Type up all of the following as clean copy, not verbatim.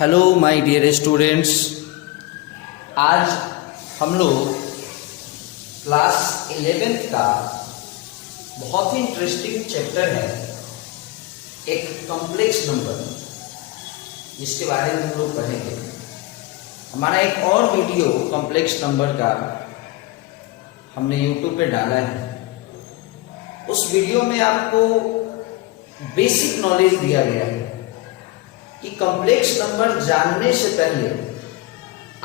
Hello my dear students, आज हम लोग क्लास 11th का बहुत ही इंटरेस्टिंग चैप्टर है एक कॉम्प्लेक्स नंबर, जिसके बारे में हम लोग पढ़ेंगे। हमारा एक और वीडियो कॉम्प्लेक्स नंबर का हमने यूट्यूब पे डाला है। उस वीडियो में आपको बेसिक नॉलेज दिया गया है कि कॉम्प्लेक्स नंबर जानने से पहले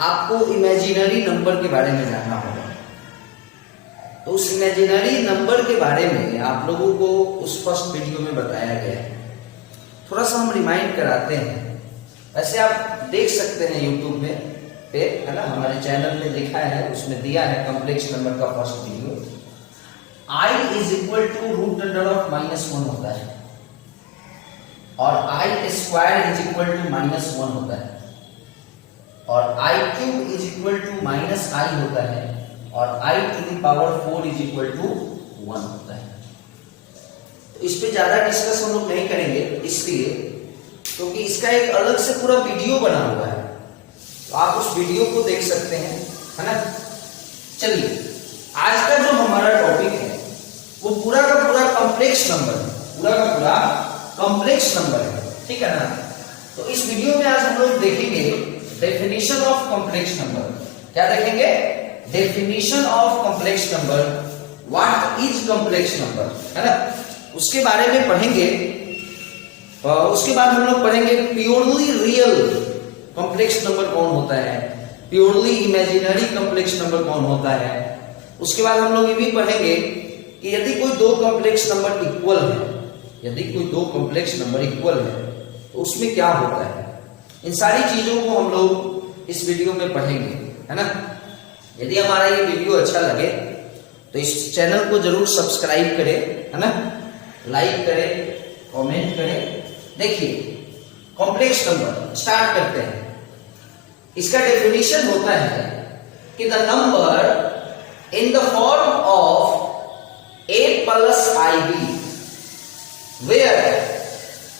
आपको इमेजिनरी नंबर के बारे में जानना होगा। तो उस इमेजिनरी नंबर के बारे में आप लोगों को उस फर्स्ट वीडियो में बताया गया है। थोड़ा सा हम रिमाइंड कराते हैं। वैसे आप देख सकते हैं यूट्यूब में पे, है ना, हमारे चैनल में लिखा है, उसमें दिया है कॉम्प्लेक्स नंबर का first video. i is equal to root under of -1 होता है और i square is equal to -1 होता है और i cube is equal to -i होता है और i to the power 4 is equal to 1 होता है। तो इस पे ज्यादा डिस्कस हम लोग नहीं करेंगे, इसलिए क्योंकि इसका एक अलग से पूरा वीडियो बना हुआ है, तो आप उस वीडियो को देख सकते हैं, है ना। चलिए, आज का जो हमारा टॉपिक है वो पूरा का पूरा कॉम्प्लेक्स नंबर है, पूरा का पूरा कॉम्प्लेक्स नंबर है, ठीक है ना। तो इस वीडियो में आज हम लोग देखेंगे डेफिनेशन ऑफ कॉम्प्लेक्स नंबर। क्या देखेंगे? Definition of complex number, what is complex number, है ना, उसके बारे में पढ़ेंगे। उसके बाद हम लोग पढ़ेंगे प्योरली रियल कॉम्प्लेक्स नंबर कौन होता है, प्योरली इमेजिनरी कॉम्प्लेक्स नंबर कौन होता है। उसके बाद हम लोग ये भी पढ़ेंगे कि यदि कोई दो कॉम्प्लेक्स नंबर इक्वल है, यदि कोई दो कॉम्प्लेक्स नंबर इक्वल है तो उसमें क्या होता है। इन सारी चीजों को हम लोग इस वीडियो में पढ़ेंगे, है ना। यदि हमारा ये वीडियो अच्छा लगे तो इस चैनल को जरूर सब्सक्राइब करें, है ना, लाइक करें, कमेंट करें। देखिए, कॉम्प्लेक्स नंबर स्टार्ट करते हैं। इसका डेफिनेशन होता है कि the number in the form of a plus ib where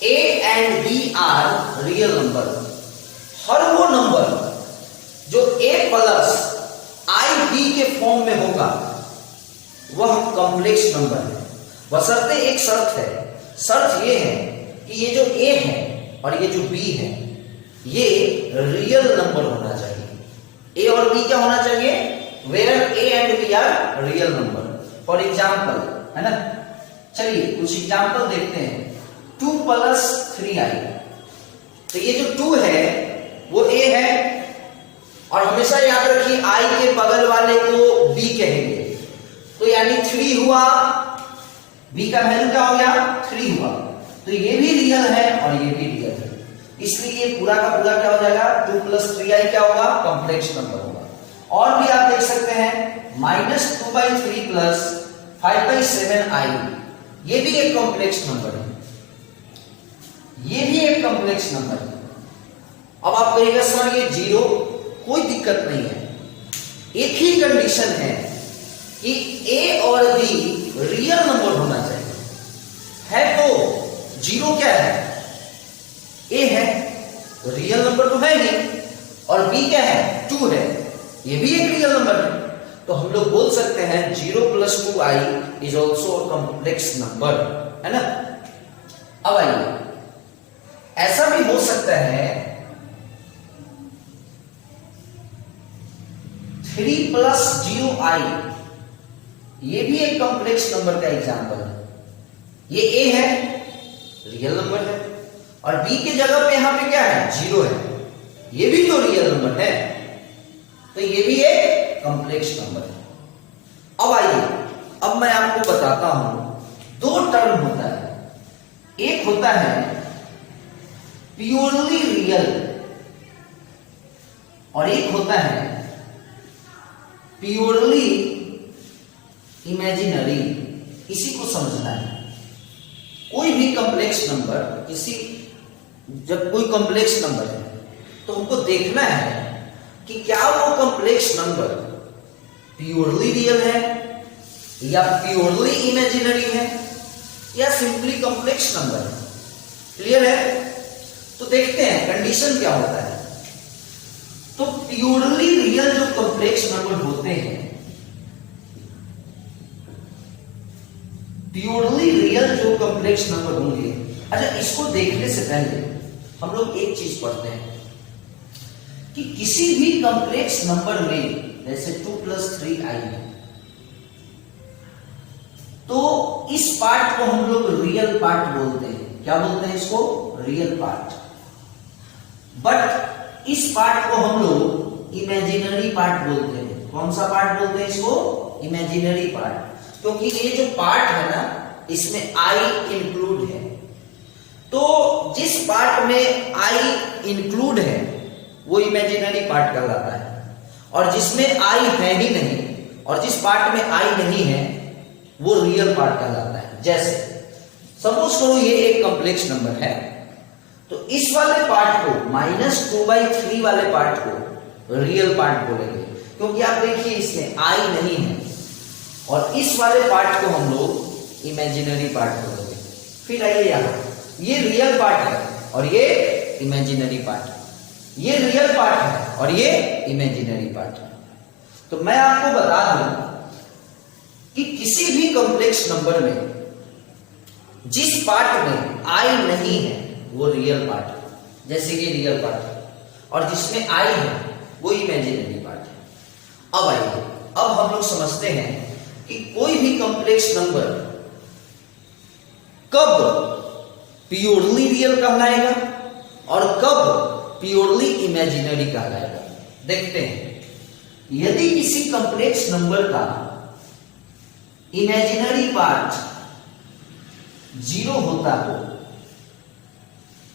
a and b are real number। हर वो नंबर जो a प्लस ib के फॉर्म में होगा वह कॉम्प्लेक्स नंबर है। बशर्ते एक शर्त है, शर्त ये है कि ये जो a है और ये जो b है ये रियल नंबर होना चाहिए। a और b क्या होना चाहिए? where a and b are real number। For example, है ना, चलिए कुछ एग्जाम्पल देखते हैं। 2 + 3i, तो ये जो 2 है वो a है और हमेशा याद रखिए i के बगल वाले को b कहेंगे, तो यानी 3 हुआ, b का वैल्यू क्या हो गया? 3 हुआ। तो ये भी रियल है और ये भी रियल है, इसलिए ये पूरा का पूरा क्या हो जाएगा? 2 + 3i क्या होगा? कॉम्प्लेक्स नंबर होगा। और भी आप देख सकते हैं -2/3 + 5/7i, ये भी एक कॉम्प्लेक्स नंबर है, ये भी एक कॉम्प्लेक्स नंबर है। अब आप कहिएगा सर ये 0, कोई दिक्कत नहीं है। एक ही कंडीशन है कि a और b रियल नंबर होना चाहिए। है तो 0 क्या है? a है, रियल नंबर तो है ही, और b क्या है? 2 है, ये भी एक रियल नंबर है। तो हम लोग बोल सकते हैं 0 + 2i is also complex number, है ना। अब आइए, ऐसा भी हो सकता है 3 + 0i, ये भी एक कॉम्प्लेक्स नंबर का एग्जांपल है। ये a है, रियल नंबर है, और b की जगह पे यहां पे क्या है? 0 है, ये भी तो रियल नंबर है, तो ये भी एक कॉम्प्लेक्स नंबर है। अब आइए, अब मैं आपको बताता हूं, 2 टर्म होता है। एक होता है प्योरली रियल और एक होता है प्योरली इमेजिनरी। इसी को समझना है। कोई भी कॉम्प्लेक्स नंबर, जब कोई कॉम्प्लेक्स नंबर है तो हमको देखना है कि क्या वो कॉम्प्लेक्स नंबर प्योरली रियल है या प्योरली इमेजिनरी है या सिंपली कॉम्प्लेक्स नंबर है। क्लियर है? तो देखते हैं कंडीशन क्या होता है। तो प्योरली रियल जो कॉम्प्लेक्स नंबर होते हैं, प्योरली रियल जो कॉम्प्लेक्स नंबर होंगे, अच्छा इसको देखने से पहले हम लोग एक चीज पढ़ते हैं कि किसी भी कॉम्प्लेक्स नंबर में जैसे 2 + 3i है, तो इस पार्ट को हम लोग रियल पार्ट बोलते हैं। क्या बोलते हैं इसको? Real part. बट इस पार्ट को हम लोग इमेजिनरी पार्ट बोलते हैं। कौन सा पार्ट बोलते हैं इसको? Imaginary part. क्योंकि ये जो पार्ट है ना, इसमें आई इंक्लूड है। तो जिस पार्ट में आई इंक्लूड है वो इमेजिनरी पार्ट कहलाता है, और जिसमें आई है ही नहीं, और जिस पार्ट में आई नहीं है वो रियल पार्ट कहलाता है। जैसे सपोज करो ये एक कॉम्प्लेक्स नंबर है, तो इस वाले पार्ट को -2/3 वाले पार्ट को रियल पार्ट बोलेंगे, क्योंकि आप देखिए इसमें आई नहीं है, और इस वाले पार्ट को हम लोग इमेजिनरी पार्ट बोलेंगे। फिर आइए यहां, ये रियल पार्ट है और ये इमेजिनरी पार्ट है, ये रियल पार्ट है और ये इमेजिनरी पार्ट है। तो मैं आपको बता दूं कि किसी भी कॉम्प्लेक्स नंबर में जिस पार्ट में आई नहीं है वो रियल पार्ट है, जैसे कि रियल पार्ट है, और जिसमें आई है वो इमेजिनरी पार्ट है। अब आइए, अब हम लोग समझते हैं कि कोई भी कॉम्प्लेक्स नंबर कब प्योरली रियल कहलाएगा और कब प्योरली इमेजिनरी कहलाएगा। देखते हैं, यदि किसी कॉम्प्लेक्स नंबर का इमेजिनरी पार्ट 0 होता हो,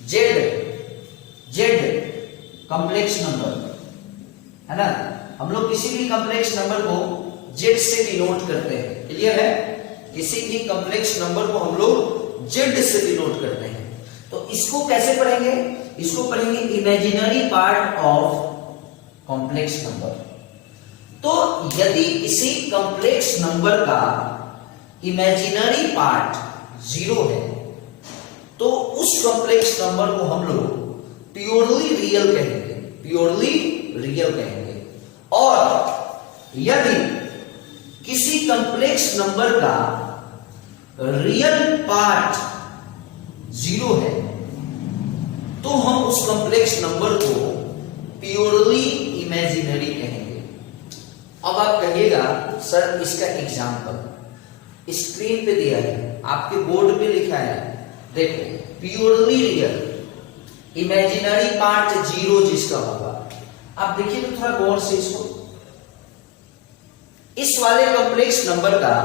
जेड कॉम्प्लेक्स नंबर है ना, हम लोग किसी भी कॉम्प्लेक्स नंबर को जेड से डिनोट करते हैं। क्लियर है? किसी भी कॉम्प्लेक्स नंबर को हम लोग जेड से डिनोट करते हैं। तो इसको कैसे पढ़ेंगे? इसको पढ़ेंगे imaginary part of complex number. तो यदि किसी कॉम्प्लेक्स नंबर का इमेजिनरी पार्ट 0 है, तो उस कॉम्प्लेक्स नंबर को हम लोग प्योरली रियल कहेंगे, प्योरली रियल कहेंगे। और यदि किसी कॉम्प्लेक्स नंबर का रियल पार्ट 0 है, तो हम उस कॉम्प्लेक्स नंबर को प्योरली इमेजिनरी कहेंगे। अब आप कहिएगा सर इसका एग्जांपल स्क्रीन पे दिया है, आपके बोर्ड पे लिखा है, देखो प्योरली रियल इमेजिनरी पार्ट 0 जिसका होगा। आप देखिए तो थोड़ा गौर से इसको, इस वाले कॉम्प्लेक्स नंबर का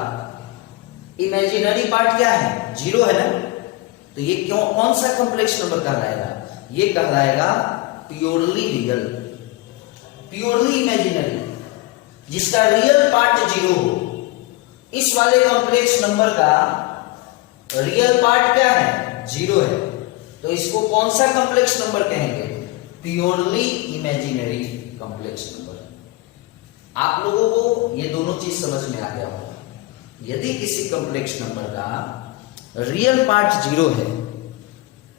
इमेजिनरी पार्ट क्या है? 0 है ना, तो ये क्यों, कौन सा कॉम्प्लेक्स नंबर कहलाएगा? ये कहलाएगा प्योरली रियल, प्योरली इमेजिनरी। जिसका रियल पार्ट 0 हो, इस वाले कॉम्प्लेक्स नंबर का रियल पार्ट क्या है? 0 है, तो इसको कौन सा कॉम्प्लेक्स नंबर कहेंगे? Purely imaginary complex number. आप लोगों को ये दोनों चीज समझ में आ गया होगा। यदि किसी कॉम्प्लेक्स नंबर का रियल पार्ट 0 है,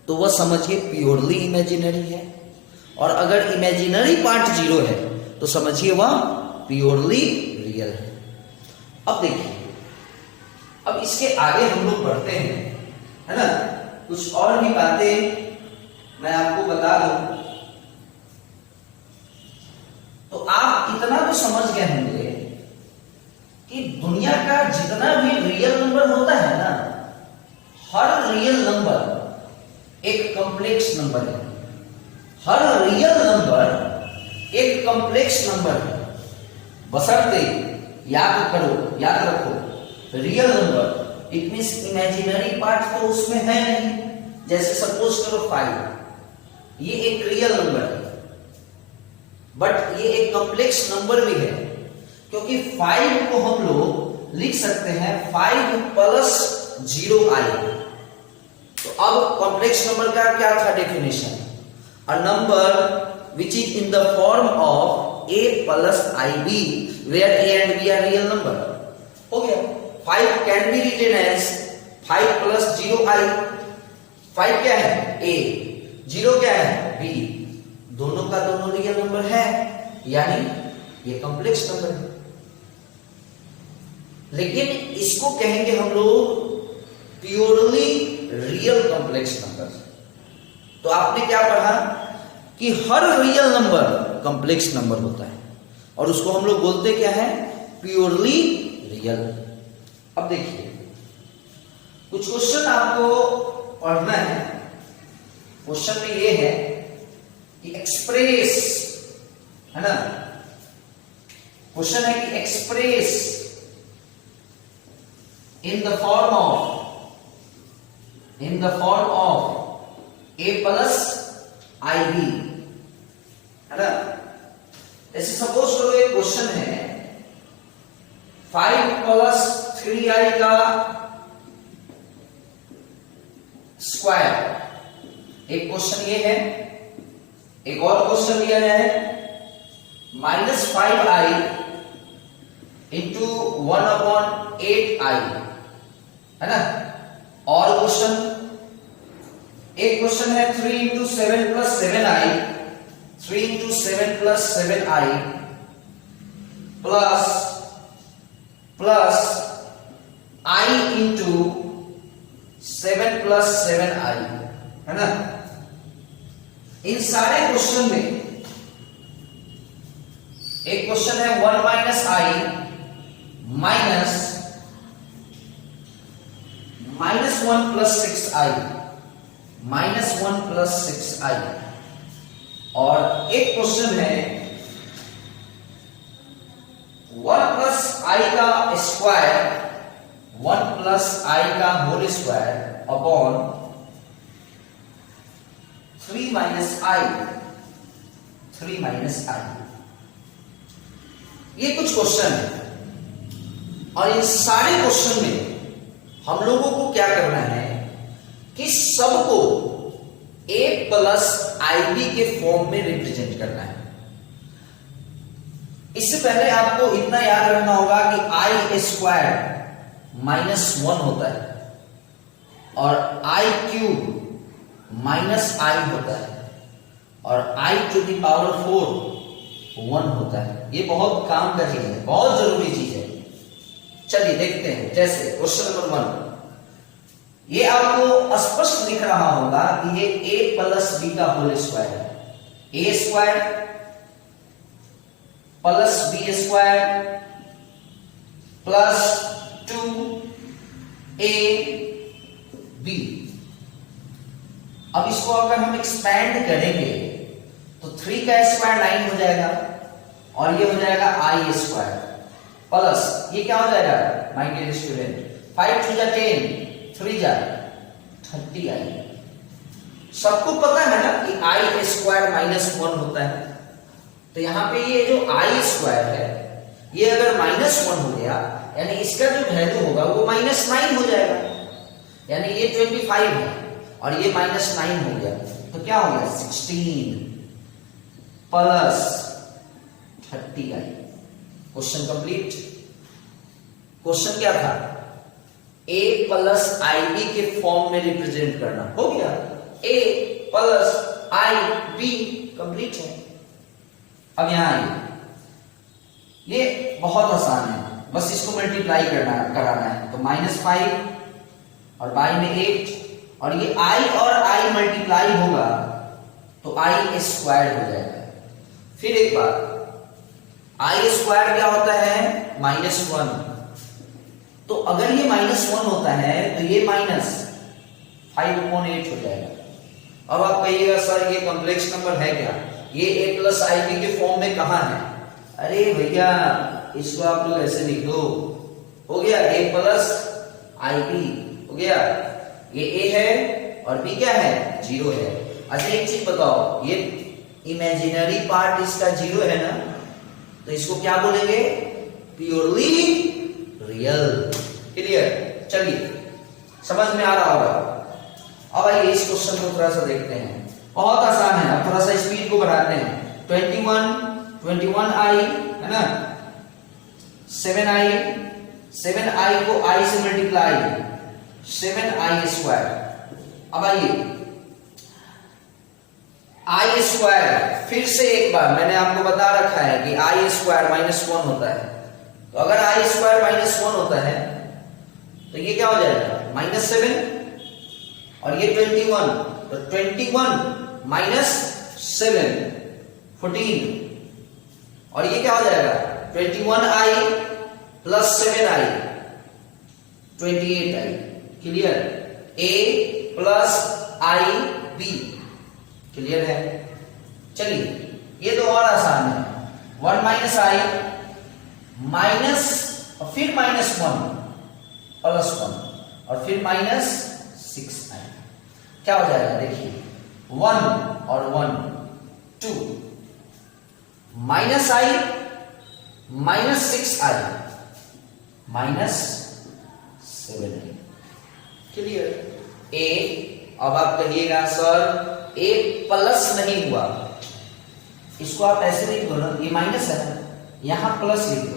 तो वह समझिए प्योरली इमेजिनरी है, और अगर इमेजिनरी पार्ट 0 है तो समझिए वह प्योरली रियल है। अब देखिए, अब इसके आगे हम लोग बढ़ते हैं, है ना, कुछ और भी बातें मैं आपको बता दूं। तो आप इतना तो समझ गए होंगे कि दुनिया का जितना भी रियल नंबर होता है ना, हर रियल नंबर एक कॉम्प्लेक्स नंबर है। हर रियल नंबर एक कॉम्प्लेक्स नंबर है, बशर्ते याद करो, याद रखो, real number it means imaginary part तो उसमें है नहीं। जैसे सपोज करो 5, ये एक रियल नंबर है, बट ये एक कॉम्प्लेक्स नंबर भी है, क्योंकि 5 को हम लोग लिख सकते हैं 5 + 0i। तो अब कॉम्प्लेक्स नंबर का क्या था definition? A number which is in the form of a + ib where a and b are real number। हो गया। 5 can be written as 5 + 0i। 5 क्या है? a। जीरो क्या है बी, दोनों का दोनों रियल नंबर है, यानी ये कॉम्प्लेक्स नंबर है। लेकिन इसको कहेंगे हम लोग प्योरली रियल कॉम्प्लेक्स नंबर। तो आपने क्या पढ़ा कि हर रियल नंबर कॉम्प्लेक्स नंबर होता है और उसको हम लोग बोलते क्या है, प्योरली रियल। अब देखिए कुछ क्वेश्चन आपको पढ़ना है। क्वेश्चन में ये है कि एक्सप्रेस, है ना, क्वेश्चन है कि express in the form of a plus ib, है ना। ऐसे सपोज करो एक क्वेश्चन है 5 प्लस 3i का स्क्वायर, एक क्वेश्चन ये है। एक और क्वेश्चन लिया है -5i इंटू 1/8i, है ना। और क्वेश्चन, एक क्वेश्चन है 3 into 7 plus 7i, 3 into 7 plus 7i plus i into 7 plus 7i, है ना। इन सारे क्वेश्चन में एक क्वेश्चन है 1 minus i minus 1 plus 6i, -1 plus 6i। और एक क्वेश्चन है 1 प्लस i का स्क्वायर, 1 प्लस i का whole square upon 3 minus i, 3 minus i। ये कुछ क्वेश्चन है और इन सारे क्वेश्चन में हम लोगों को क्या करना है कि सबको a प्लस ib के फॉर्म में रिप्रेजेंट करना है। इससे पहले आपको इतना याद रखना होगा कि i स्क्वायर -1 होता है और i क्यूब -i होता है और i टू द पावर 4 1 होता है। ये बहुत काम का चीज है, बहुत जरूरी चीज है। चलिए देखते हैं। जैसे क्वेश्चन नंबर 1, ये आपको स्पष्ट दिख रहा होगा कि ये a प्लस b का होल स्क्वायर है। a square plus b square plus 2ab। अब इसको अगर हम एक्सपैंड करेंगे तो 3 का स्क्वायर 9 हो जाएगा और ये हो जाएगा i स्क्वायर प्लस ये क्या हो जाएगा माय डियर स्टूडेंट, 5 2 जा 10, 3 जा 30i। सबको पता है ना कि i स्क्वायर -1 होता है। तो यहां पे ये जो i स्क्वायर है ये अगर -1 हो गया यानी इसका जो वैल्यू होगा वो -9 हो जाएगा, यानी ये 25 है और ये -9 हो गया तो क्या हो गया 16 plus 30i। Question complete. Question क्या था, a प्लस ib के फॉर्म में रिप्रेजेंट करना। हो गया, a प्लस ib कंप्लीट है। अब यहां आइए, ये बहुत आसान है, बस इसको मल्टीप्लाई कराना है। तो -5 और बाई में 8 और ये i और i मल्टीप्लाई होगा तो i स्क्वायर हो जाएगा। फिर एक बार, i स्क्वायर क्या होता है -1, तो अगर ये -1 होता है तो ये -5/8 हो जाएगा। अब आप कहिएगा सर ये कॉम्प्लेक्स नंबर है क्या, ये a प्लस ib के फॉर्म में कहां है? अरे भैया इसको आप लोग ऐसे लिख दो, हो गया a प्लस ib हो गया, ये a है और b क्या है 0 है। अच्छा एक चीज बताओ, ये इमेजिनरी पार्ट इसका 0 है ना, तो इसको क्या बोलेंगे प्योरली रियल। क्लियर? चलिए समझ में आ रहा होगा। अब आइए इस क्वेश्चन को थोड़ा सा देखते हैं, बहुत आसान है। अब थोड़ा सा स्पीड को बढ़ाते हैं। 21i है ना, 7i को i से मल्टीप्लाई 7i स्क्वायर। अब आइए आई स्क्वायर, फिर से एक बार मैंने आपको बता रखा है कि आई स्क्वायर -1 होता है। तो अगर आई स्क्वायर -1 होता है तो ये क्या हो जाएगा -7 और ये 21, तो 21 -7 14, और ये क्या हो जाएगा 21i + 7i 28i। Clear? a + ib clear है? चलिए ये तो और आसान है। 1 - i माइनस और फिर -1 +1 और फिर -6i, क्या हो जाएगा देखिए 1 और 1 2, -i -6i -7i। Clear? a, अब आप कहिएगा सर a प्लस नहीं हुआ, इसको आप ऐसे लिख दो ना, ये माइनस है ना, यहां प्लस लिख दो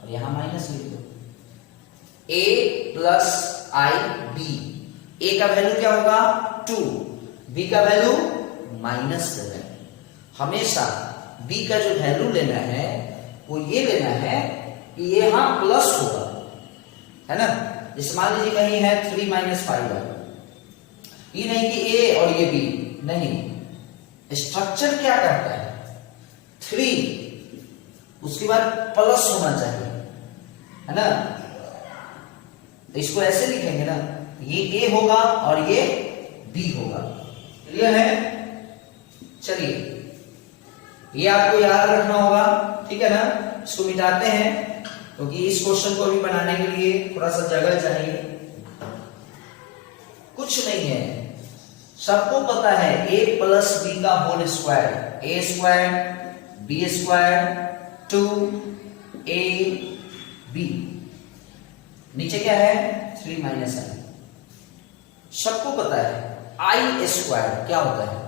और यहां माइनस लिख दो। a + ib, a का वैल्यू क्या होगा 2, b का वैल्यू -7। हमेशा b का जो वैल्यू लेना है वो ये लेना है कि ये यहां प्लस होगा, है ना। जैसे मान लीजिए कहीं है 3 - 5, ये नहीं कि a और ये b, नहीं, स्ट्रक्चर क्या करता है 3 उसके बाद प्लस होना चाहिए, है ना। तो इसको ऐसे लिखेंगे ना, ये a होगा और ये b होगा। क्लियर है? चलिए ये आपको याद रखना होगा, ठीक है ना। इसको मिटाते हैं क्योंकि इस क्वेश्चन को भी बनाने के लिए थोड़ा सा जगह चाहिए। कुछ नहीं है, सबको पता है a + b का whole square, a² b² 2ab, नीचे क्या है 3 - i। सबको पता है i² क्या होता है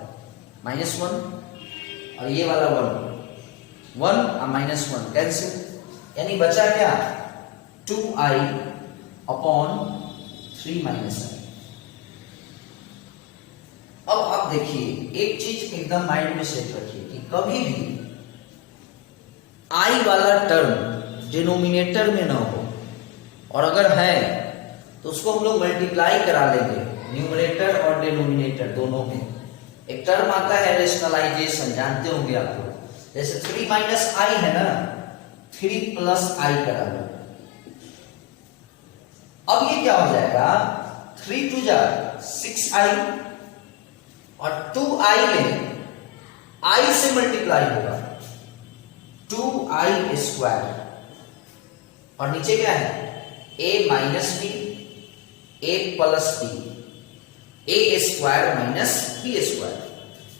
-1 और ये वाला 1 और -1 कैंसिल, यानी बचा क्या 2i / 3 - i। अब आप देखिए एक चीज एकदम माइंड में सेट रखिए कि कभी भी i वाला टर्म डिनोमिनेटर में ना हो, और अगर है तो उसको हम लोग मल्टीप्लाई करा लेंगे न्यूमरेटर और डिनोमिनेटर दोनों में। एक टर्म आता है रेशनलाइजेशन, जानते होंगे आप लोग, जैसे 3 - i है ना, 3 + i करा लो। अब ये क्या हो जाएगा 3 × 2 = 6i और 2i में i से मल्टीप्लाई होगा 2i², और नीचे क्या है a - b a + b a² - b²,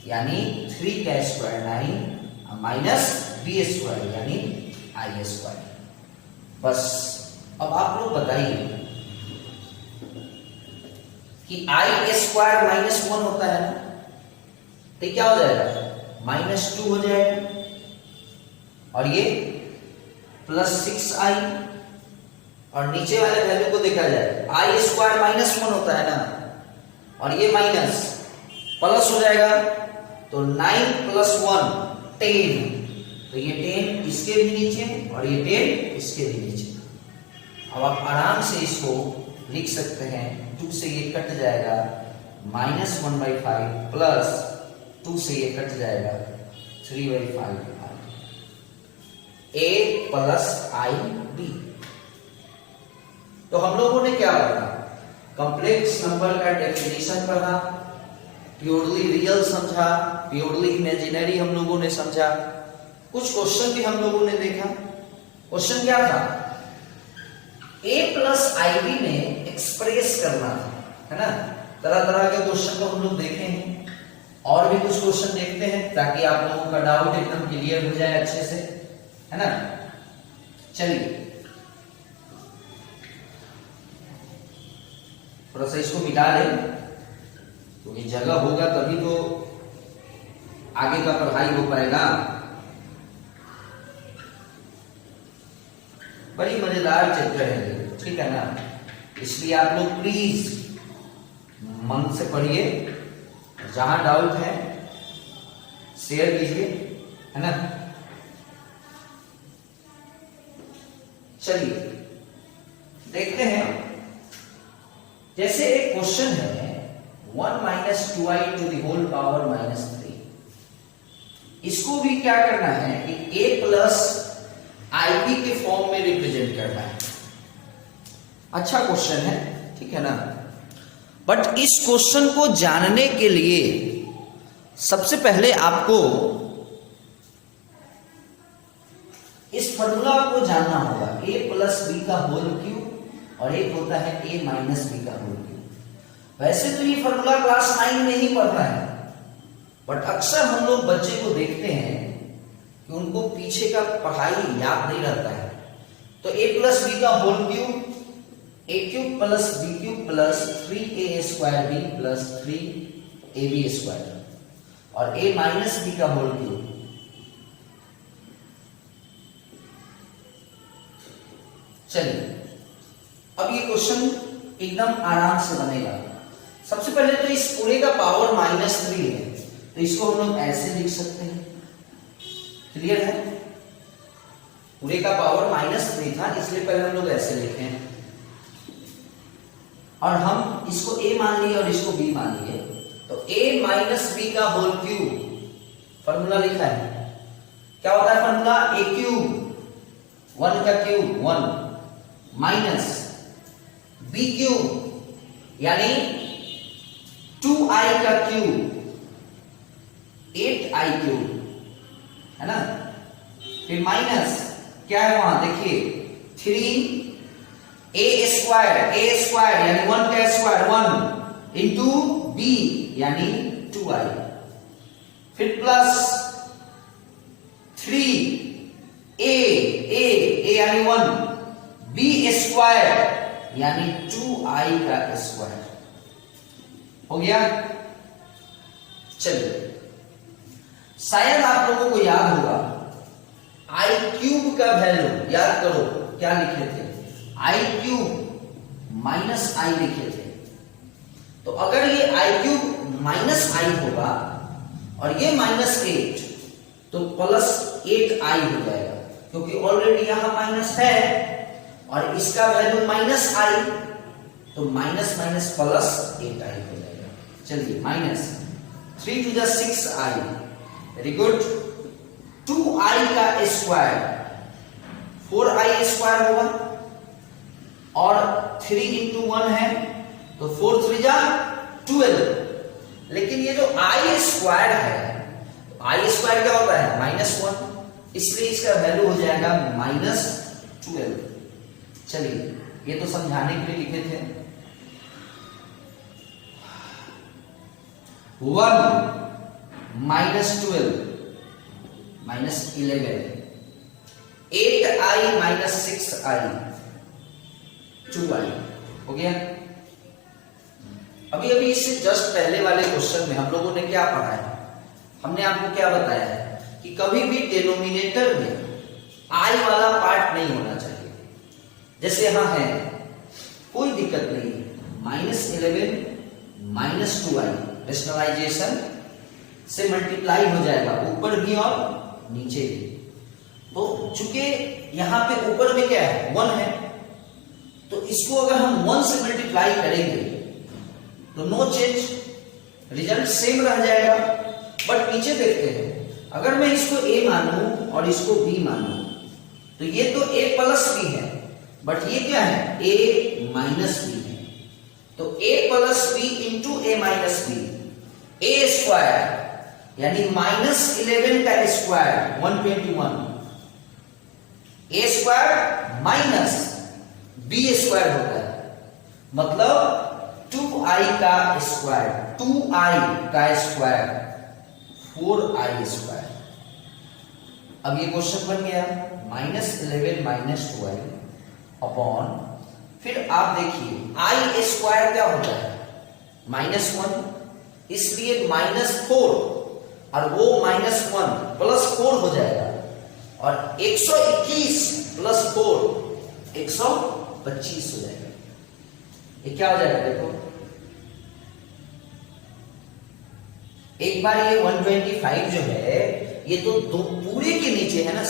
यानी 3 का स्क्वायर 9 -b² यानी i²। बस अब आप लोग बताइए कि i² -1 होता है ना, तो क्या हो जाएगा -2 हो जाएगा, और ये +6i, और नीचे वाले वैल्यू को देखा जाए i² -1 होता है ना, और ये माइनस प्लस हो जाएगा, तो 9 + 1 10, तो ये 10 इसके भी नीचे और ये 10 इसके भी नीचे। अब आप आराम से इसको लिख सकते हैं, 2 से ये कट जाएगा -1/5 प्लस 2 से ये कट जाएगा 3/5 a + ib। तो हम लोगों ने क्या पढ़ा, कॉम्प्लेक्स नंबर का डेफिनेशन पढ़ा, प्योरली रियल समझा, प्योरली इमेजिनरी हम लोगों ने समझा, कुछ क्वेश्चन भी हम लोगों ने देखा। क्वेश्चन क्या था, a + ib में एक्सप्रेस करना था, है ना। तरह तरह के क्वेश्चन को हम लोग देखे हैं, और भी कुछ क्वेश्चन देखते हैं ताकि आप लोगों का डाउट एकदम क्लियर हो जाए अच्छे से, है ना। चलिए थोड़ा सा इसको मिटा लें, क्योंकि जगह होगा तभी तो आगे का पढ़ाई हो पाएगा। बड़ी मजेदार चैप्टर है, ठीक है ना, इसलिए आप लोग प्लीज मन से पढ़िए, जहां डाउट है शेयर कीजिए, है ना। चलिए देखते हैं, जैसे एक क्वेश्चन है 1 minus 2i to the whole power -3, इसको भी क्या करना है कि a प्लस ib के फॉर्म में रिप्रेजेंट करना है। अच्छा क्वेश्चन है, ठीक है ना। बट इस क्वेश्चन को जानने के लिए सबसे पहले आपको इस फॉर्मूला को जानना होगा, a प्लस बी का होल क्यूब और एक होता है a माइनस बी का होल क्यूब। वैसे तो ये फॉर्मूला क्लास 9 में ही पढ़ता है, बट अक्सर हम लोग बच्चे को देखते हैं कि उनको पीछे का पढ़ाई याद नहीं रहता है। तो a प्लस बी का whole cube, a cube plus B cube plus 3a square B plus 3ab square, और a माइनस बी का होल क्यूब। चलिए अब ये क्वेश्चन एकदम आराम से बनेगा। सबसे पहले तो इस पूरे का पावर -3 है, तो इसको हम लोग ऐसे लिख सकते हैं। क्लियर है, पूरे का पावर -3 था, इसलिए पहले हम लोग ऐसे लिखे हैं, और हम इसको a मान लिए और इसको b मान लिए। तो a माइनस बी का होल क्यूब फॉर्मूला लिखा है, क्या होता है फॉर्मूला, a क्यूब 1 का क्यूब 1 माइनस बी क्यूब यानी 2i का क्यूब 8i क्यूब, है ना। फिर माइनस क्या है वहां देखिए 3a स्क्वायर यानी 1 का स्क्वायर 1 इंटू b यानी 2i, फिर प्लस 3a यानी 1 b स्क्वायर यानी 2i का स्क्वायर हो गया। चलिए शायद आप लोगों को याद होगा i क्यूब का वैल्यू याद करो, क्या लिखे थे, i क्यूब माइनस i लिखे थे। तो अगर ये i क्यूब माइनस i होगा और ये -8 तो प्लस 8i हो जाएगा, क्योंकि ऑलरेडी यहां माइनस है और इसका वैल्यू -i, तो माइनस माइनस प्लस 8i हो जाएगा। चलिए minus 3 to the 6i, very good, 2i का स्क्वायर 4i स्क्वायर होगा, और 3 into 1 है तो 4 3 जा 12। लेकिन ये जो i स्क्वायर है, i स्क्वायर क्या होता है -1, इसलिए इसका वैल्यू हो जाएगा -12। चलिए ये तो समझाने के लिए लिखे थे। 1 minus 12 minus 11, 8i minus 6i 2i हो गया। अभी अभी इससे जस्ट पहले वाले क्वेश्चन में हम लोगों ने क्या पढ़ा है, हमने आपको क्या बताया है कि कभी भी डिनोमिनेटर में i वाला पार्ट नहीं होना चाहिए। जैसे यहां है कोई दिक्कत नहीं, -11 माइनस 2i रेशनलाइजेशन से मल्टीप्लाई हो जाएगा ऊपर भी और नीचे भी। तो चूंकि यहां पे ऊपर में क्या है 1 है, तो इसको अगर हम 1 से मल्टीप्लाई करेंगे तो नो चेंज, रिजल्ट सेम रह जाएगा। बट नीचे देखते हैं, अगर मैं इसको a मानूं और इसको b मानूं तो ये तो a प्लस b है, बट ये क्या है a माइनस b है। तो a plus b into a minus b, a square यानी -11 का square 121, a square minus b square होता है, मतलब 2i का स्क्वायर 4i स्क्वायर। अब ये क्वेश्चन बन गया -11 माइनस 2i अपॉन, फिर आप देखिए i स्क्वायर क्या होता है -1, इसलिए -4 और वो -1 प्लस 4 हो जाएगा, और 121 प्लस 4 125 हो जाएगा। ये क्या हो जाएगा देखो, एक बार ये 125 जो है ये तो दो पूरे के नीचे है ना,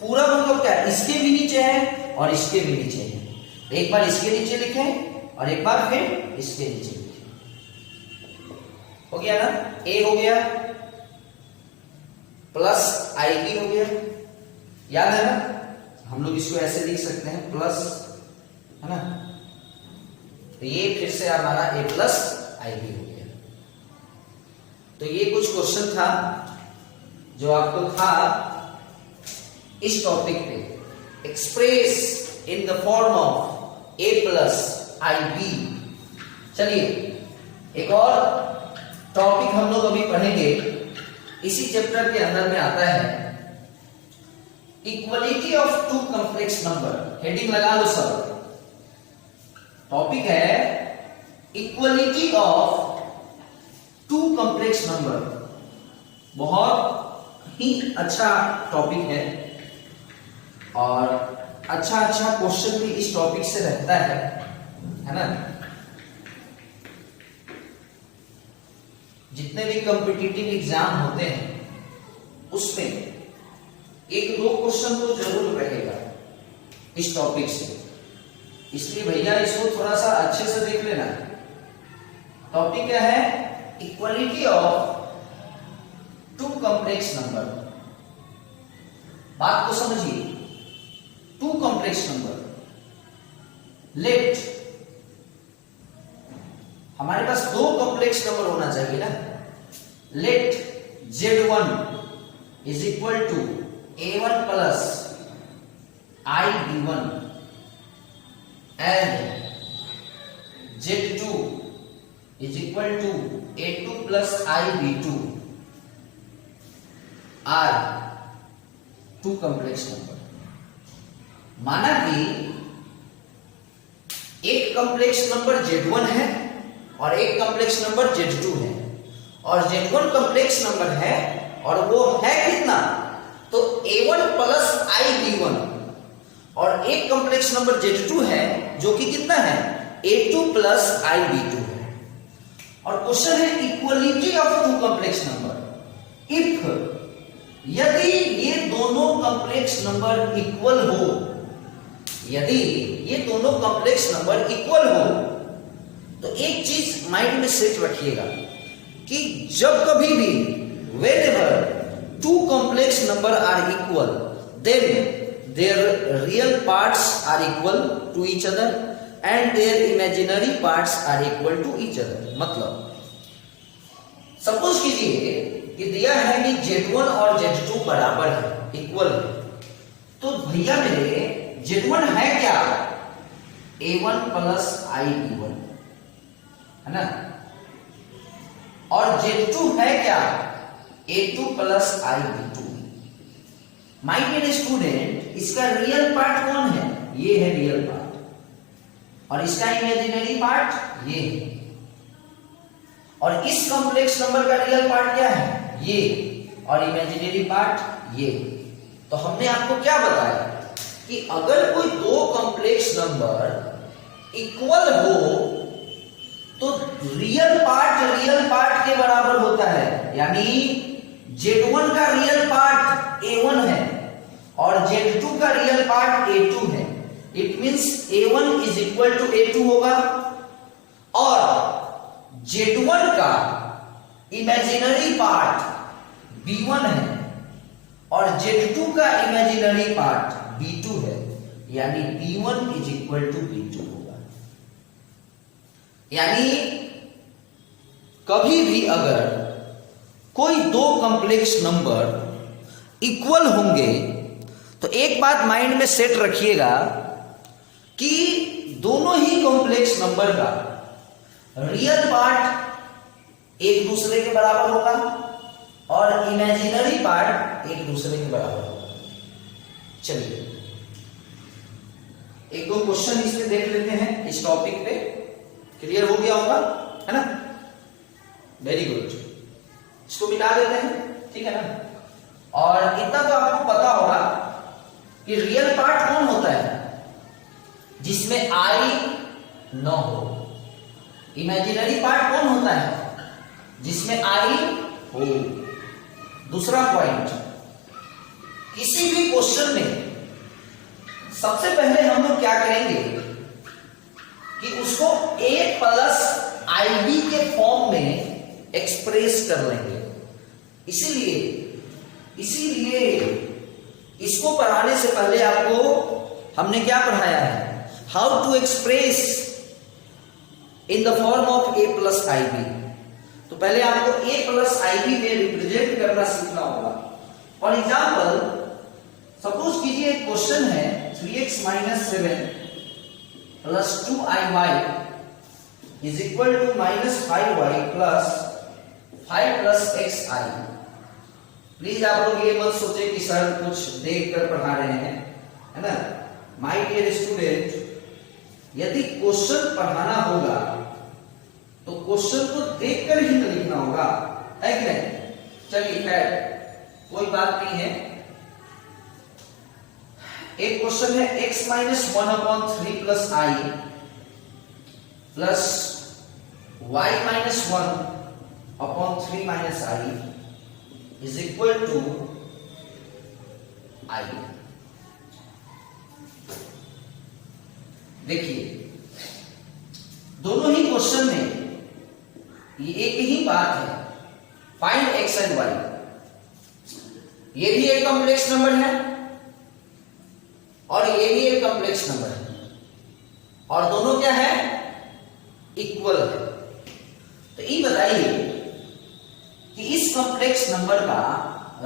पूरा मतलब क्या, इसके भी नीचे है और इसके भी नीचे है। एक बार इसके नीचे लिखें और एक बार फिर इसके नीचे लिखें। हो गया ना, ए हो गया प्लस आई बी हो गया, याद है ना, हम लोग इसको ऐसे लिख सकते हैं प्लस, है ना, तो ये फिर से हमारा ए प्लस आई बी हो गया। तो ये कुछ क्वेश्चन था जो आपको था इस टॉपिक पे, express in the form of A plus I B. चलिए एक और टॉपिक हम लोग अभी पढ़ेंगे, इसी चैप्टर के अंदर में आता है equality of two complex number. Heading लगा लो सब, टॉपिक है equality of two complex number. बहुत ही अच्छा टॉपिक है और अच्छा क्वेश्चन भी इस टॉपिक से रहता है ना। जितने भी कॉम्पिटिटिव एग्जाम होते हैं उसमें एक दो क्वेश्चन तो जरूर रहेगा इस टॉपिक से, इसलिए भैया इसको थोड़ा सा अच्छे से देख लेना। टॉपिक क्या है, equality of two complex number. बात को समझिए, टू कॉम्प्लेक्स नंबर, लेट हमारे पास दो कॉम्प्लेक्स नंबर होना चाहिए ना। Let Z1 is equal to A1 plus IB1 and Z2 is equal to A2 plus IB2 are two complex number. माना कि एक कॉम्प्लेक्स नंबर Z1 है और एक कॉम्प्लेक्स नंबर Z2 है, और Z1 कॉम्प्लेक्स नंबर है और वो है कितना, तो A1 प्लस IB1, और एक कॉम्प्लेक्स नंबर Z2 है जो कि कितना है, A2 प्लस IB2 है। और क्वेश्चन है equality of two complex number. If यदि ये दोनों कॉम्प्लेक्स नंबर इक्वल हो, यदि ये दोनों कॉम्प्लेक्स नंबर इक्वल हो, तो एक चीज माइंड में सेट रखिएगा कि जब कभी भी whenever two complex number are equal, then their real parts are equal to each other and their imaginary parts are equal to each other। मतलब सपोज कीजिए कि दिया है कि Z1 और Z2 बराबर है, इक्वल है, तो भैया मेरे Z1 है क्या, A1 प्लस IB1, है ना, और Z2 है क्या, A2 plus IB2। My dear student, इसका रियल पार्ट कौन है, ये है रियल पार्ट, और इसका इमेजिनरी पार्ट ये है, और इस कॉम्प्लेक्स नंबर का रियल पार्ट क्या है, ये, और इमेजिनरी पार्ट ये। तो हमने आपको क्या बताया कि अगर कोई दो कॉम्प्लेक्स नंबर इक्वल हो तो रियल पार्ट के बराबर होता है, यानी Z1 का रियल पार्ट A1 है और Z2 का रियल पार्ट A2 है। It means A1 is equal to A2 होगा, और Z1 का इमेजिनरी पार्ट B1 है और Z2 का इमेजिनरी पार्ट B2 है, यानी B1 is equal to B2 होगा। यानी कभी भी अगर कोई दो कॉम्प्लेक्स नंबर इक्वल होंगे तो एक बात माइंड में सेट रखिएगा कि दोनों ही कॉम्प्लेक्स नंबर का रियल पार्ट एक दूसरे के बराबर होगा और इमेजिनरी पार्ट एक दूसरे के बराबर होगा। चलिए एक दो क्वेश्चन इसमें देख लेते हैं इस टॉपिक पे, क्लियर हो गया होगा, है ना, वेरी गुड। इसको मिटा देते हैं, ठीक है ना। और इतना तो आपको पता होगा कि रियल पार्ट कौन होता है, जिसमें आई न हो। इमेजिनरी पार्ट कौन होता है, जिसमें आई हो। दूसरा पॉइंट, किसी भी क्वेश्चन में सबसे पहले हम लोग क्या करेंगे कि उसको a प्लस ib के फॉर्म में एक्सप्रेस कर लेंगे। इसीलिए इसको पढ़ाने से पहले आपको हमने क्या पढ़ाया है, how to express in the form of a plus ib। तो पहले आपको a प्लस ib में रिप्रेजेंट करना सीखना होगा। फॉर एग्जाम्पल, सपोज कीजिए एक क्वेश्चन है 3x minus 7 plus 2iy is equal to minus 5y plus 5 plus xi। Please आप लोग ये मत सोचे कि सर कुछ देख कर पढ़ा रहे हैं, है ना। माय डियर स्टूडेंट, यदि क्वेश्चन पढ़ाना होगा तो क्वेश्चन को देखकर ही तो लिखना होगा, है कि नहीं। चलिए खैर कोई बात नहीं है। एक क्वेश्चन है x minus 1/3 plus i plus y minus 1/3 minus i is equal to i। देखिए दोनों ही क्वेश्चन में ये एक ही बात है, फाइंड x एंड y। ये भी एक कॉम्प्लेक्स नंबर है और ये भी एक कॉम्प्लेक्स नंबर है, और दोनों क्या है, इक्वल है। तो ये बताइए कि इस कॉम्प्लेक्स नंबर का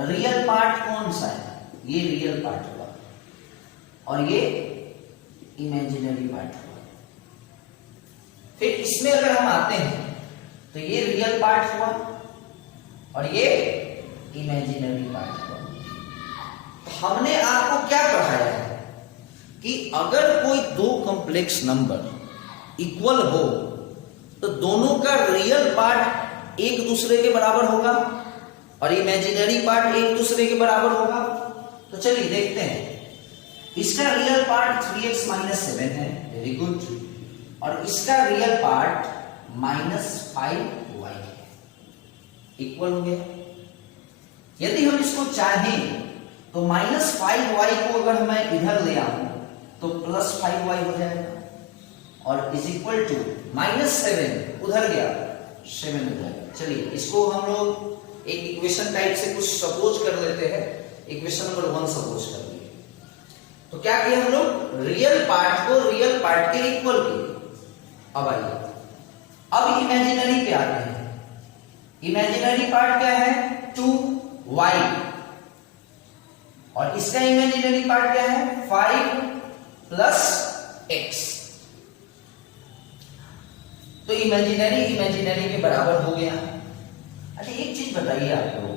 रियल पार्ट कौन सा है। ये रियल पार्ट हुआ और ये इमेजिनरी पार्ट हुआ। फिर इसमें अगर हम आते हैं तो ये रियल पार्ट हुआ और ये इमेजिनरी पार्ट हुआ। तो हमने आपको क्या पढ़ाया है कि अगर कोई दो कॉम्प्लेक्स नंबर इक्वल हो तो दोनों का रियल पार्ट एक दूसरे के बराबर होगा और इमेजिनरी पार्ट एक दूसरे के बराबर होगा। तो चलिए देखते हैं। इसका रियल पार्ट 3x माइनस 7 है, वेरी गुड, और इसका रियल पार्ट माइनस 5y है, इक्वल हो गया। यदि हम इसको चाहें तो माइनस 5y को अगर मैं इधर ले आऊं तो प्लस 5y हो जाएगा, और इज इक्वल टू माइनस 7 उधर गया 7 हो जाएगा। चलिए इसको हम लोग एक इक्वेशन टाइप से कुछ सपोज कर लेते हैं। इक्वेशन नंबर 1 सपोज कर लिए। तो क्या किया हम लोग, रियल पार्ट को रियल पार्ट के इक्वल किए। अब आइए अब इमेजिनरी पे आते हैं। इमेजिनरी पार्ट क्या है, 2y, और इसका इमेजिनरी पार्ट क्या है, 5 प्लस x। तो इमेजिनरी के बराबर हो गया। अच्छा एक चीज बताइए आप लोग,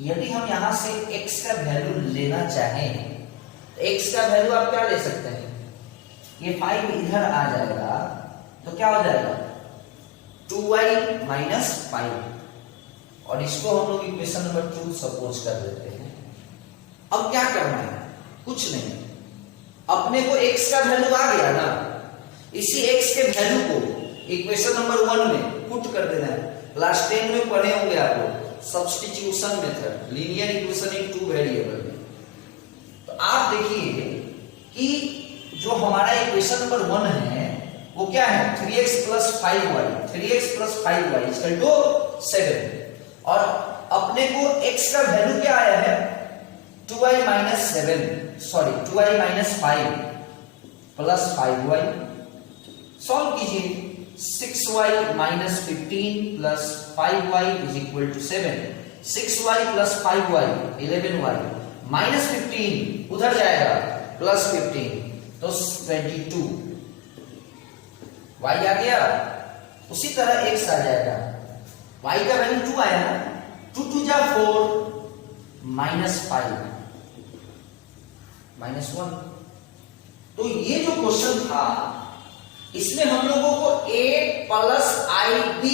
यदि हम यहां से x का वैल्यू लेना चाहें तो x का वैल्यू आप क्या ले सकते हैं, ये 5 इधर आ जाएगा तो क्या हो जाएगा 2y माइनस 5, और इसको हम लोग इक्वेशन नंबर 2 सपोज कर देते हैं। अब क्या करना है, कुछ नहीं, अपने को x का वैल्यू आ गया ना, इसी x के वैल्यू को इक्वेशन नंबर 1 में पुट कर देना है। क्लास 10 में पढ़े होंगे आप लोग substitution method, linear equation in 2 variable में। तो आप देखिए कि जो हमारा इक्वेशन नंबर 1 है वो क्या है, 3x plus 5y, 3x plus 5y equal to 7, और अपने को x का वैल्यू क्या आया है, 2y minus 5 plus 5y। Solve कीजिए, 6y minus 15 plus 5y is equal to 7, 6y plus 5y 11y minus 15 उधर जाएगा प्लस 15 तो 22, y आ गया। उसी तरह x आ जाएगा, y का वैल्यू 2 आया ना, 2 2 जा 4 माइनस 5 माइनस 1। तो ये जो क्वेश्चन था इसमें हम लोगों को a प्लस ib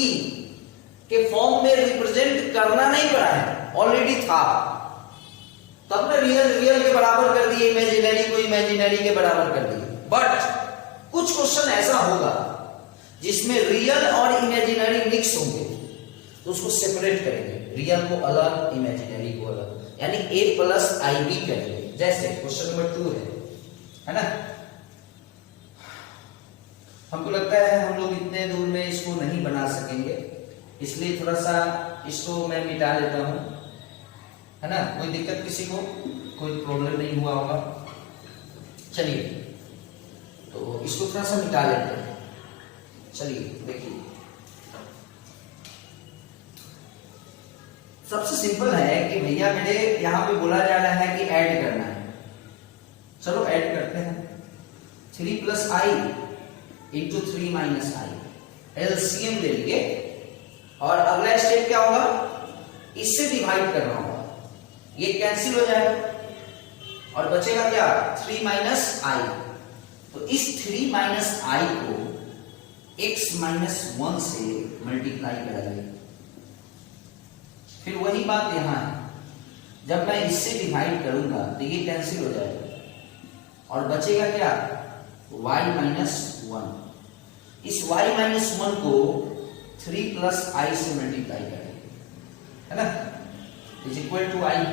के फॉर्म में रिप्रेजेंट करना नहीं पड़ा है, ऑलरेडी था। तब ने रियल के बराबर कर दिए, इमेजिनरी को इमेजिनरी के बराबर कर दिए। बट कुछ क्वेश्चन ऐसा होगा जिसमें रियल और इमेजिनरी मिक्स होंगे, तो उसको सेपरेट करेंगे, रियल को अलग, इमेजिनरी को अलग, यानी a प्लस आई बी करेंगे। जैसे क्वेश्चन नंबर 2 है ना। हमको लगता है हम लोग इतने दूर में इसको नहीं बना सकेंगे, इसलिए थोड़ा सा इसको मैं मिटा लेता हूं, है ना। कोई दिक्कत किसी को, कोई प्रॉब्लम नहीं हुआ होगा। चलिए तो इसको थोड़ा सा मिटा लेते हैं। चलिए देखिए, सबसे सिंपल है कि भैया मेरे यहां पे बोला जा रहा है कि ऐड करना है। चलो ऐड करते हैं। 3 प्लस आई इंटू 3 माइनस आई, एलसीएम ले लिए और अगला स्टेप क्या होगा, इससे डिवाइड करना होगा, ये कैंसिल हो जाएगा और बचेगा क्या, 3 माइनस आई। तो इस 3 माइनस आई को x माइनस 1 से मल्टीप्लाई कराइए। फिर वही बात यहां है, जब मैं इससे डिवाइड करूंगा तो ये कैंसिल हो जाएगा और बचेगा क्या, y माइनस 1। इस y माइनस 1 को 3 प्लस आई से मल्टीप्लाई करेंगे, है ना, इज इक्वल टू आई।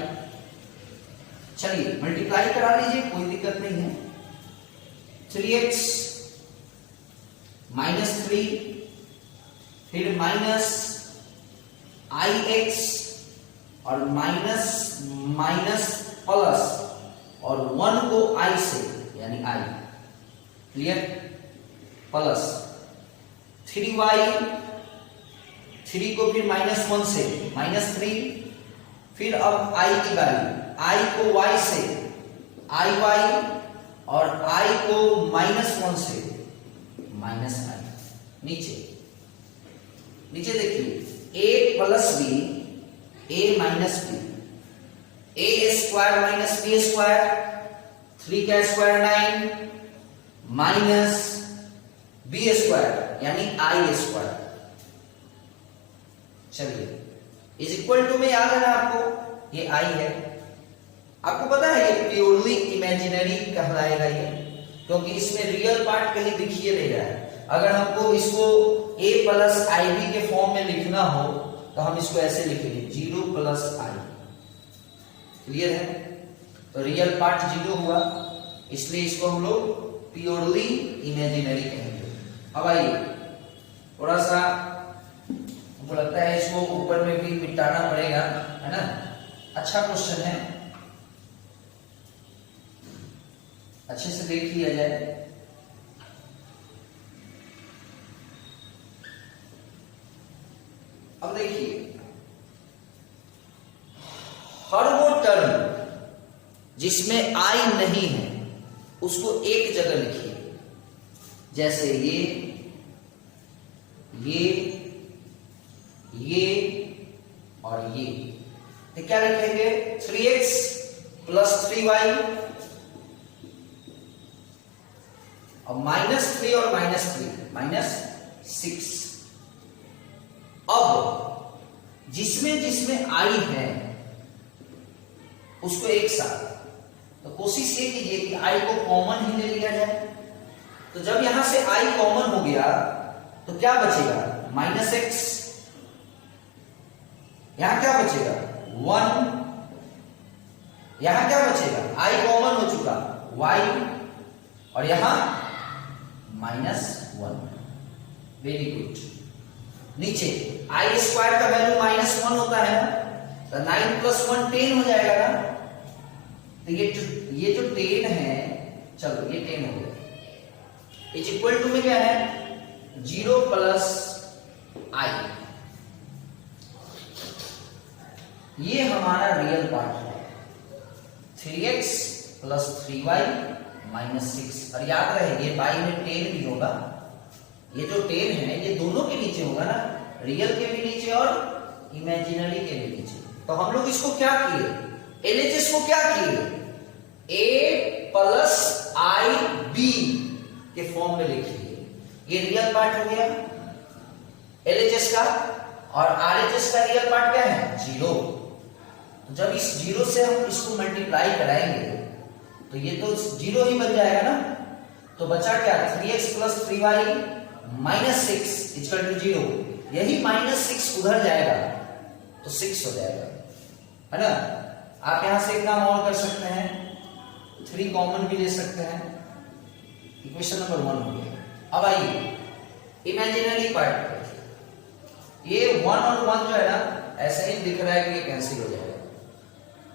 चलिए मल्टीप्लाई करा लीजिए, कोई दिक्कत नहीं है। 3x माइनस 3, फिर माइनस आई एक्स और माइनस माइनस प्लस और 1 को i से यानी i, क्लियर, प्लस 3y, 3 को फिर माइनस 1 से माइनस 3, फिर अब i की वैल्यू, i को y से iy और i को माइनस 1 से माइनस i। नीचे नीचे देखिए, a plus B, a minus B, a square minus B square, 3 का स्क्वायर 9 माइनस बी स्क्वायर यानी आई स्क्वायर। चलिए इज इक्वल टू में याद है ना आपको, ये आई है। आपको पता है ये प्योरली इमेजिनरी कहलाएगा ये, क्योंकि इसमें रियल पार्ट कहीं दिख ही नहीं रहा है। अगर हमको इसको a प्लस आई बी के फॉर्म में लिखना हो तो हम इसको ऐसे लिखेंगे, 0 प्लस आई। क्लियर है, तो रियल पार्ट 0 हुआ, इसलिए इसको हम लोग प्योरली इमेजिनरी कहेंगे। अब आइए थोड़ा सा, हमको लगता है इसको ऊपर में भी मिटाना पड़ेगा, है ना। अच्छा क्वेश्चन है, अच्छे से देख लिया जाए। अब देखिए, हर वो टर्म जिसमें आई नहीं है उसको एक जगह लिखिए। जैसे ये और ये, तो क्या लिखेंगे, 3x प्लस 3y और माइनस 3 और माइनस 3 माइनस 6। अब जिसमें जिसमें आई है उसको एक साथ, तो कोशिश ये कीजिए कि आई को कॉमन ही ले लिया जाए। तो जब यहां से आई कॉमन हो गया तो क्या बचेगा, माइनस एक्स, यहां क्या बचेगा 1, यहां क्या बचेगा, आई कॉमन हो चुका y और यहां माइनस 1। Very good. नीचे आई स्क्वायर का वैल्यू माइनस 1 होता है ना, तो 9 प्लस 1 10 हो जाएगा ना। तो ये जो 10 है, चलो ये 10 हो गया। इज इक्वल टू में क्या है, 0 प्लस आई। ये हमारा रियल पार्ट है, 3x प्लस 3y माइनस 6। और याद रहे ये बाई में 10 भी होगा, ये जो 10 है ये दोनों के नीचे होगा ना, रियल के भी नीचे और इमेजिनरी के भी नीचे। तो हम लोग इसको क्या किए, एलएचएस को क्या किए, a प्लस आई बी के फॉर्म में लिख लिए। ये रियल पार्ट हो गया एलएचएस का, और आरएचएस का रियल पार्ट क्या है, 0। तो जब इस 0 से हम इसको मल्टीप्लाई कराएंगे तो ये तो 0 ही बन जाएगा ना। तो बचा क्या, 3x plus 3y minus 6 equal to 0। यही -6 उधर जाएगा तो 6 हो जाएगा, है ना। आप यहां से एक काम और कर सकते हैं, 3 कॉमन भी ले सकते हैं। इक्वेशन नंबर 1 हो गया। अब आइए इमेजिनरी पार्ट पे, ये 1 और 1 जो है ना ऐसा ही दिख रहा है कि ये कैंसिल हो जाएगा।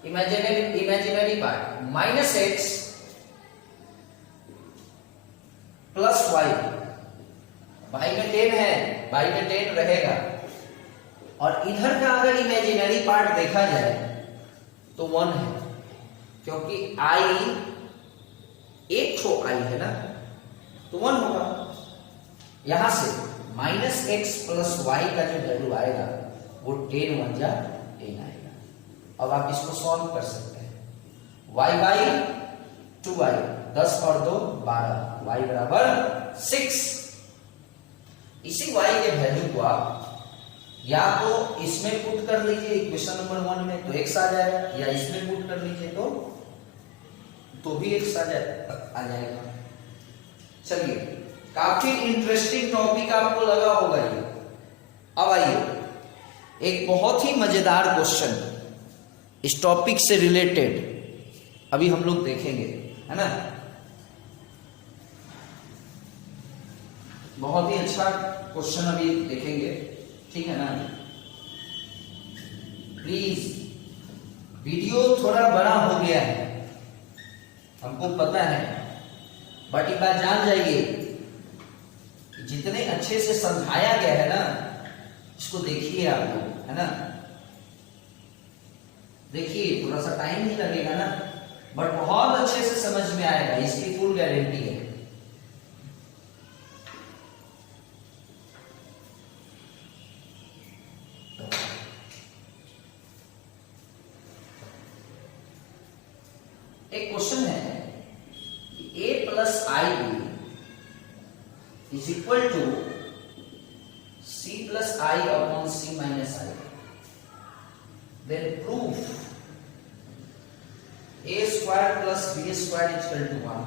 Imaginary part -x plus y, भाई में 10 है, भाई में 10 रहेगा। और इधर का अगर इमेजिनरी पार्ट देखा जाए तो 1 है, क्योंकि i एक ठो i है ना, तो 1 होगा। यहां से -x प्लस y का जो वैल्यू आएगा वो 10 1 जा 10 आएगा। अब आप इसको सॉल्व कर सकते हैं, y बाई 2y, 10 और 2 12, y बराबर 6। इसी y के वैल्यू को आप या तो इसमें पुट कर लीजिए इक्वेशन नंबर 1 में तो x आ जाएगा, या इसमें पुट कर लीजिए तो भी x आ जाएगा। चलिए, काफी इंटरेस्टिंग टॉपिक आपको लगा होगा ये। अब आइए एक बहुत ही मजेदार क्वेश्चन इस टॉपिक से रिलेटेड अभी हम लोग देखेंगे, है ना। बहुत ही अच्छा क्वेश्चन अभी देखेंगे, ठीक है ना। प्लीज, वीडियो थोड़ा बड़ा हो गया है हमको पता है, बट एक बात जान जाइए, जितने अच्छे से समझाया गया है ना इसको देखिए आप लोग, है ना। देखिए थोड़ा सा टाइम ही लगेगा ना, बट बहुत अच्छे से समझ में आएगा, इसकी फुल गारंटी है। एक क्वेश्चन है a plus I is equal to c plus I upon c minus I, then proof a square plus b square equal to 1,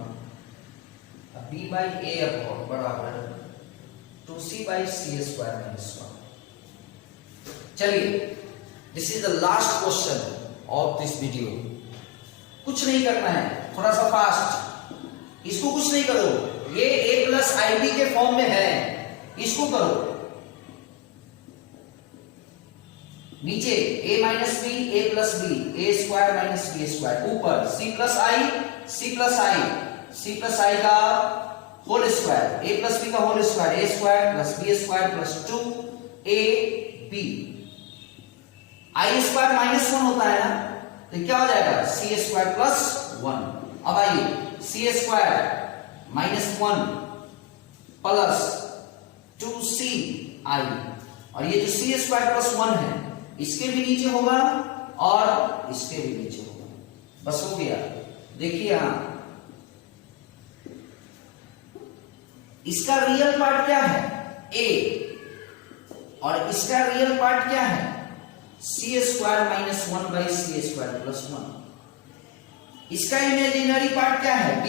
b by a upon बराबर 2c by c square minus 1। चलिए, this is the last question of this video. कुछ नहीं करना है, थोड़ा सा fast, इसको कुछ नहीं करो, ये a प्लस आई बी के फॉर्म में है, इसको करो। नीचे a minus B, a plus b, a square minus B square, ऊपर c plus i, c plus i, c plus i का whole square, a plus B का whole square, a square plus b square plus 2ab, i square minus 1 होता है ना, तो क्या हो जाएगा सी स्क्वायर प्लस 1। अब आइए सी स्क्वायर माइनस 1 प्लस 2c आई, और ये जो सी स्क्वायर प्लस 1 है इसके भी नीचे होगा और इसके भी नीचे होगा, बस हो गया। देखिए यहां इसका रियल पार्ट क्या है a, और इसका रियल पार्ट क्या है c square minus 1 by c square plus 1। इसका इमेजिनरी पार्ट क्या है b,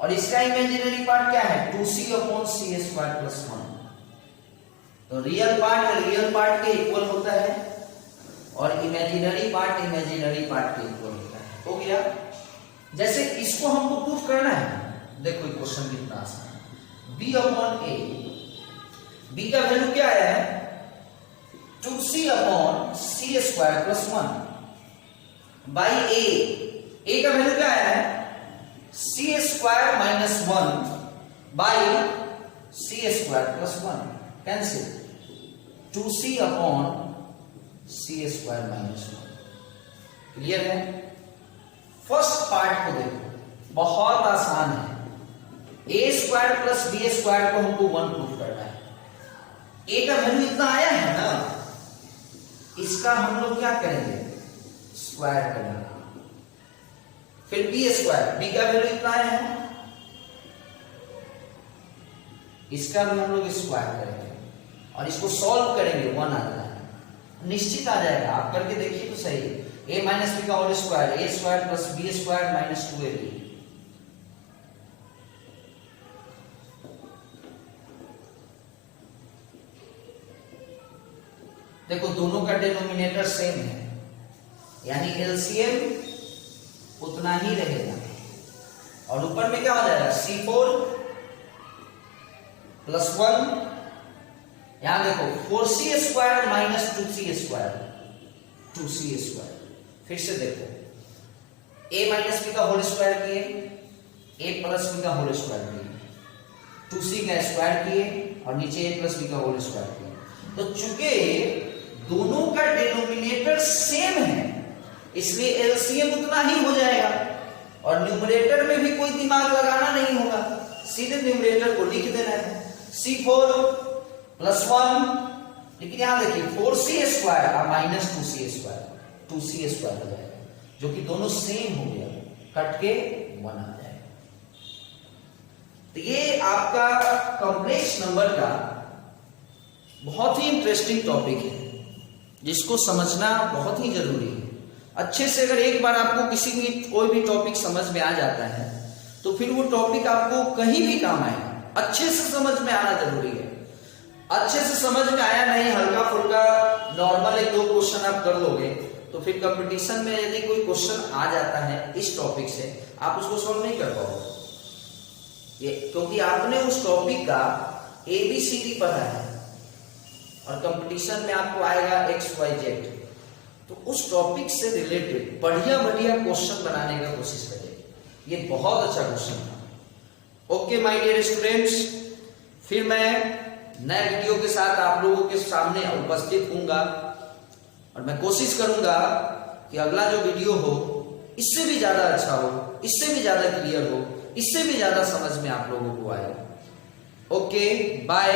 और इसका इमेजिनरी पार्ट क्या है 2c upon c square plus 1। तो रियल पार्ट के इक्वल होता है और इमेजिनरी पार्ट के इक्वल होता है। हो गया। जैसे इसको हमको प्रूफ करना है, देखो क्वेश्चन कितना आसान है। b अपॉन a, b का वैल्यू क्या आया है 2c upon c square plus 1 by a का वैल्यू क्या आया है c square minus 1 by c square plus 1, cancel 2c upon c square minus 1। Clear है। फर्स्ट पार्ट को देखो, बहुत आसान है। A square plus b square को हमको 1 प्रूफ करना है। ए का वैल्यू इतना आया है ना, इसका हम लोग क्या करेंगे स्क्वायर करेंगे। फिर बी स्क्वायर, बी का वैल्यू इतना आया है, इसका भी हम लोग स्क्वायर करेंगे और इसको सॉल्व करेंगे 1 आ जाएगा, निश्चित आ जाएगा। आप करके देखिए तो सही। a माइनस बी का whole square, a square plus b square minus 2ab। Denominator same है, यानी एलसीएम उतना ही रहेगा। और ऊपर में क्या हो जाएगा, C4 + 1, यहां देखो 4c² - 2c², 2c²। फिर से देखो a - b का होल स्क्वायर किए, a + b का होल स्क्वायर किए, 2c का स्क्वायर किए और नीचे a + b का होल स्क्वायर किए। तो चूंकि दोनों का डिनोमिनेटर सेम है इसलिए एलसीएम उतना ही हो जाएगा और न्यूमरेटर में भी कोई दिमाग लगाना नहीं होगा, सीधे न्यूमरेटर को लिख देना है C4 + 1। लेकिन यहां देखिए 4c² और -2c², 2c² हो जाएगा, जो कि दोनों सेम हो गया, कट के 1 आ जाएगा। तो ये आपका कॉम्प्लेक्स नंबर का बहुत ही इंटरेस्टिंग टॉपिक है, जिसको समझना बहुत ही जरूरी है। अच्छे से अगर एक बार आपको किसी भी कोई भी टॉपिक समझ में आ जाता है तो फिर वो टॉपिक आपको कहीं भी काम आएगा। अच्छे से समझ में आना जरूरी है। अच्छे से समझ में आया नहीं, हल्का फुल्का नॉर्मल 1-2 क्वेश्चन आप कर लोगे तो फिर कंपटीशन में यदि कोई क्वेश्चन आ जाता है इस टॉपिक से, आप उसको सॉल्व नहीं कर पाओगे, ये क्योंकि आपने उस टॉपिक का ABCD पढ़ा है और कंपटीशन में आपको आएगा XYZ, तो उस टॉपिक से रिलेटेड बढ़िया बढ़िया क्वेश्चन बनाने का कोशिश करिए। ये बहुत अच्छा क्वेश्चन था। ओके माय डियर स्टूडेंट्स, फिर मैं नए वीडियो के साथ आप लोगों के सामने उपस्थित हूंगा और मैं कोशिश करूंगा कि अगला जो वीडियो हो इससे भी ज्यादा अच्छा हो, इससे भी ज्यादा क्लियर हो, इससे भी ज्यादा समझ में आप लोगों को आए। Okay bye.